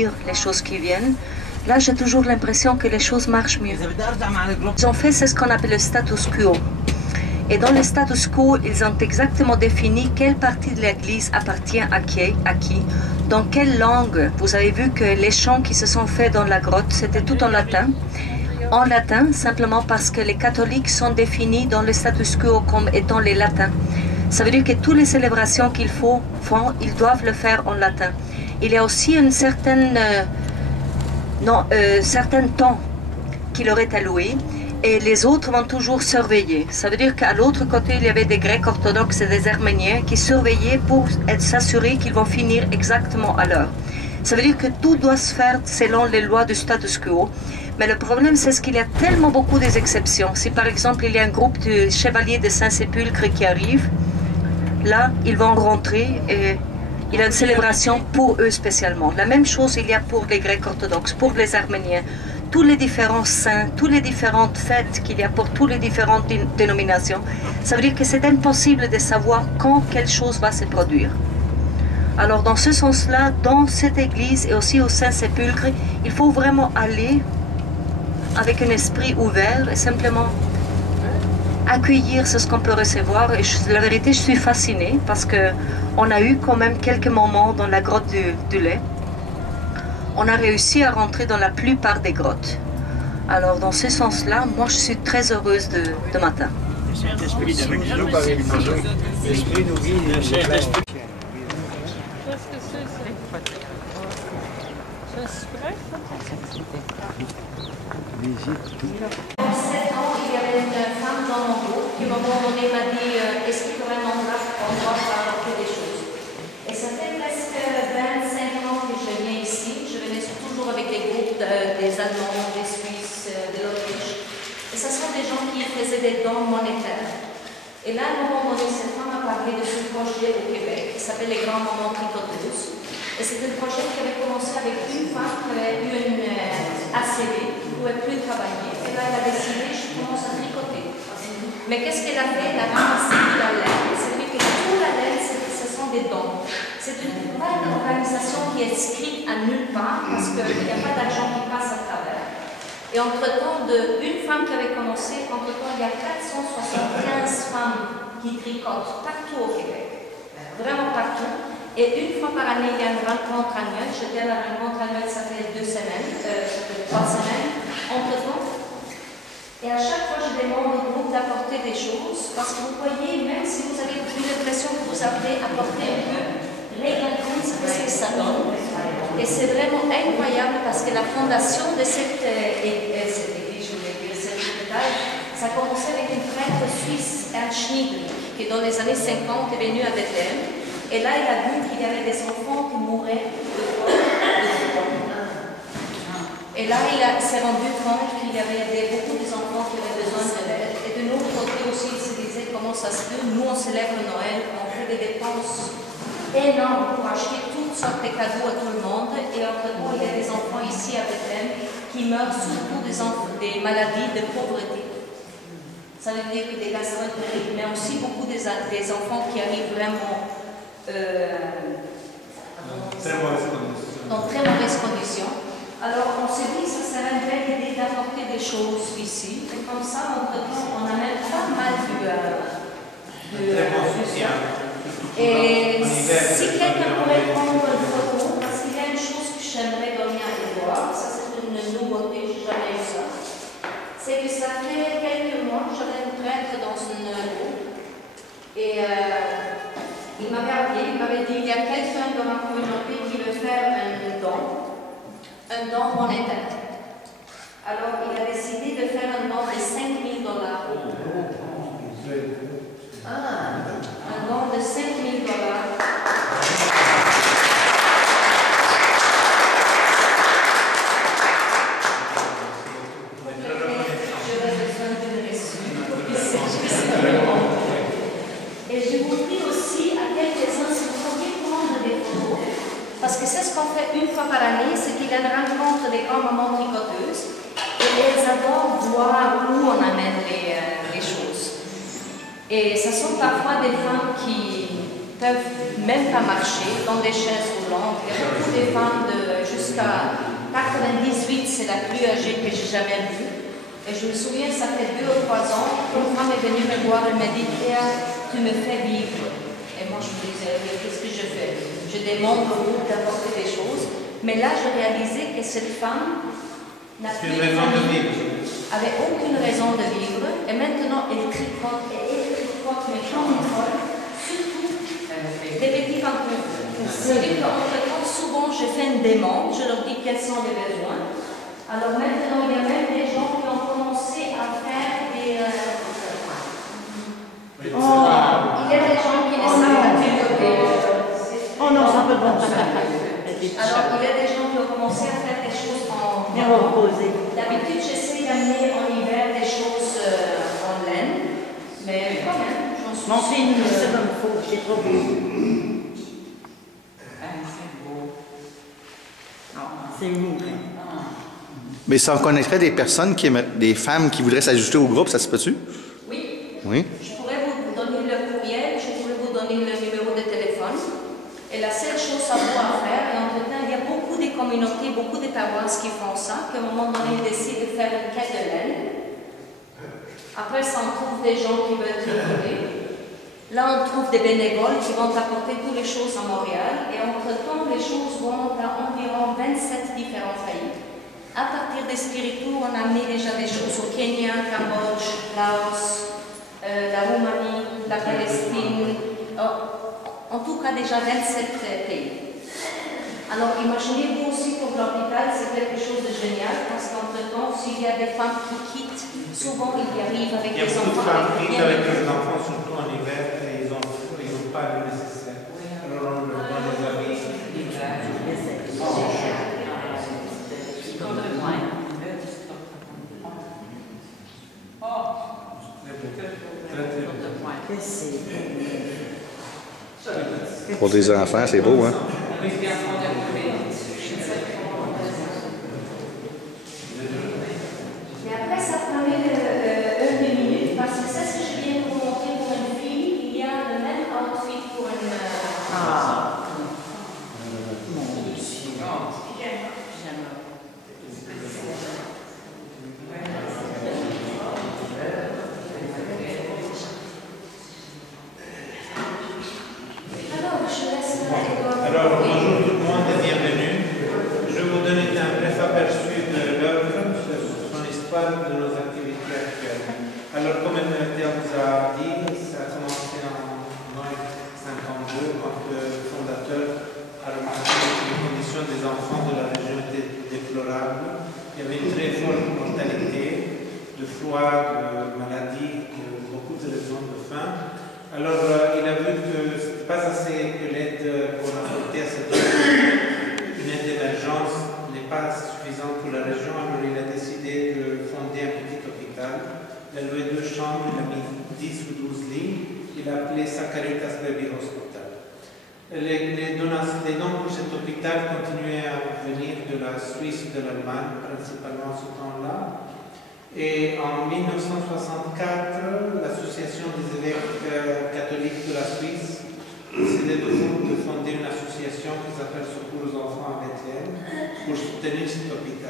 accueillir les choses qui viennent, là j'ai toujours l'impression que les choses marchent mieux. Ils ont fait ce qu'on appelle le status quo. Et dans le status quo, ils ont exactement défini quelle partie de l'Église appartient à qui, dans quelle langue. Vous avez vu que les chants qui se sont faits dans la grotte, c'était tout en latin. En latin, simplement parce que les catholiques sont définis dans le status quo comme étant les latins. Ça veut dire que toutes les célébrations qu'ils font, ils doivent le faire en latin. Il y a aussi une certain temps qui leur est alloué. Et les autres vont toujours surveiller. Ça veut dire qu'à l'autre côté, il y avait des Grecs orthodoxes et des Arméniens qui surveillaient pour s'assurer qu'ils vont finir exactement à l'heure. Ça veut dire que tout doit se faire selon les lois du status quo. Mais le problème, c'est qu'il y a tellement beaucoup d'exceptions. Si par exemple, il y a un groupe de chevaliers de Saint-Sépulcre qui arrive, là, ils vont rentrer et il y a une célébration pour eux spécialement. La même chose, il y a pour les Grecs orthodoxes, pour les Arméniens. Tous les différents saints, toutes les différentes fêtes qu'il y a pour toutes les différentes dénominations, ça veut dire que c'est impossible de savoir quand quelle chose va se produire. Alors dans ce sens-là, dans cette église et aussi au Saint-Sépulcre, il faut vraiment aller avec un esprit ouvert et simplement accueillir ce qu'on peut recevoir. Et la vérité, je suis fascinée parce qu'on a eu quand même quelques moments dans la grotte du lait. On a réussi à rentrer dans la plupart des grottes. Alors dans ce sens-là, moi je suis très heureuse de matin. L'esprit nous guide. En 7 ans, il y avait une femme dans mon groupe qui, à un moment donné, m'a dit est-ce qu'il y aurait un endroit pour apporter des choses? Et ça fait presque 25 ans que je viens ici. Je venais toujours avec des groupes des Allemands, des Suisses, de l'Autriche. Et ce sont des gens qui faisaient des dons monétaires. Et là, à un moment donné, cette femme a parlé de ce projet au Québec qui s'appelle les Grands Moments Tricoteuses. Et c'est un projet qui avait commencé avec une femme qui avait eu une ACV, qui ne pouvait plus travailler. Et là, elle a décidé, je commence à tricoter. Mais qu'est-ce qu'elle a fait? Elle a ramassé la laine. C'est-à-dire que toute la laine, ce sont des dons. C'est une organisation qui est inscrite à nulle part parce qu'il n'y a pas d'argent qui passe à travers. Et entre-temps, une femme qui avait commencé, entre-temps, il y a 475 femmes qui tricotent partout au Québec. Vraiment partout. Et une fois par année, il y a une rencontre annuelle. J'étais à la rencontre annuelle, ça fait 2 semaines, ça fait 3 semaines, entre-temps. Et à chaque fois, je demande au groupe d'apporter des choses, parce que vous voyez, même si vous avez eu l'impression que vous avez apporté un peu, regardez ce que ça donne. Et c'est vraiment incroyable parce que la fondation de cette église, je voulais dire, cet hôpital, ça a commencé avec une prêtre suisse, Ernst Schniedrich, qui dans les années 50 est venu à Bethléem. Et là, il a vu qu'il y avait des enfants qui mouraient de froid. Et là, il s'est rendu compte qu'il y avait beaucoup d'enfants qui avaient besoin de l'aide. Et de l'autre côté aussi, il se disait comment ça se fait. Nous, on célèbre Noël, on fait des dépenses énormes pour acheter toutes sortes de cadeaux à tout le monde. Et entre-temps, il y a des enfants ici à Bethléem qui meurent surtout des maladies de pauvreté. Ça veut dire que des gastroentérites, mais aussi beaucoup des enfants qui arrivent vraiment dans très mauvaises conditions. Alors on s'est dit que ça serait une belle idée d'apporter des choses ici. Et comme ça, entre-temps, on amène pas mal de et si quelqu'un pourrait prendre une photo, parce qu'il y a une chose que j'aimerais donner à voir, ça c'est une nouveauté, j'ai jamais eu ça. C'est que ça fait quelques mois, j'avais une prêtre dans une groupe. Et il m'avait appelé, il m'avait dit il y a quelqu'un dans ma communauté qui veut faire un don monétaire. Alors il a décidé de faire un don de 5 000 $. Un don de 5 000 $. Parce que c'est ce qu'on fait une fois par année, c'est qu'il y a une rencontre des grands moments tricoteuses et elles adorent voir où on amène les choses. Et ce sont parfois des femmes qui peuvent même pas marcher dans des chaises roulantes. Il y a beaucoup de femmes de jusqu'à 98, c'est la plus âgée que j'ai jamais vue. Et je me souviens, ça fait 2 ou 3 ans, une femme est venue me voir et m'a dit, Théa, tu me fais vivre. Et moi, je me disais, qu'est-ce que je fais? Je demande au groupe d'apporter des choses. Mais là, je réalisais que cette femme n'a plus de famille, avait aucune raison de vivre. Et maintenant, elle tricote, mais comme une folle, surtout des petits pamplemets. C'est-à-dire qu'entre-temps, souvent, je fais une demande, je leur dis quels sont les besoins. Alors maintenant, il y a même des gens qui ont commencé à faire des... il y a des gens qui ne savent pas développer. Oh non, ça peut pas bon. Alors, il y a des gens qui ont commencé à faire des choses en... D'habitude, j'essaie d'amener en hiver des choses en laine, mais quand même, j'en suis... Mon film, c'est comme il faut, c'est trop beau. C'est mou. Mais ça en connaîtrait des personnes, des femmes qui voudraient s'ajuster au groupe, ça se peut-tu? Oui. Oui. Je pourrais vous donner le courriel, je pourrais vous donner le numéro de téléphone. Et la seule chose à vous à faire, et entre-temps, il y a beaucoup de communautés, beaucoup de paroisses qui font ça, qu'à un moment donné, ils décident de faire une quête de laine. Après, ça, on trouve des gens qui veulent tricoter. Là, on trouve des bénévoles qui vont apporter toutes les choses à Montréal. Et entre-temps, les choses vont à environ 27 différents pays. À partir des spirituaux, on a amené déjà des choses au Kenya, Cambodge, Laos, la Roumanie, la Palestine. En tout cas, déjà 27 pays. Alors, imaginez-vous aussi pour l'hôpital, c'est quelque chose de génial, parce qu'entre-temps, s'il y a des femmes qui quittent, souvent ils y arrivent avec des enfants. Il y a beaucoup de femmes qui quittent avec les enfants, surtout en hiver, et ils n'ont pas le nécessaire. Alors, on leur donne des habits. Pour des enfants, c'est beau, hein? Mais après, ça prenait 1-2 minutes, parce que c'est ce que je viens de vous montrer pour une fille, il y a le même outfit pour une... Alors, bonjour tout le monde et bienvenue. Je vais vous donner un bref aperçu de l'œuvre, de son histoire, de nos activités actuelles. Alors, comme Théa vous a dit, ça a commencé en 1952 quand le fondateur a remarqué que les conditions des enfants de la région étaient déplorables. Il y avait une très forte mortalité, de froid, de maladies, beaucoup de raisons de faim. Alors, il a vu que ce n'était pas assez que l'aide pour apporter à cette une aide d'émergence n'est pas suffisante pour la région. Alors, il a décidé de fonder un petit hôpital. Il a loué 2 chambres, il a mis 10 ou 12 lits. Il a appelé ça Caritas Baby Hospital. Les dons pour cet hôpital continuaient à venir de la Suisse et de l'Allemagne, principalement ce temps-là. Et en 1964, l'association des évêques catholiques de la Suisse décidait de fonder une association qui s'appelle Secours aux enfants à Bethléem pour soutenir cet hôpital.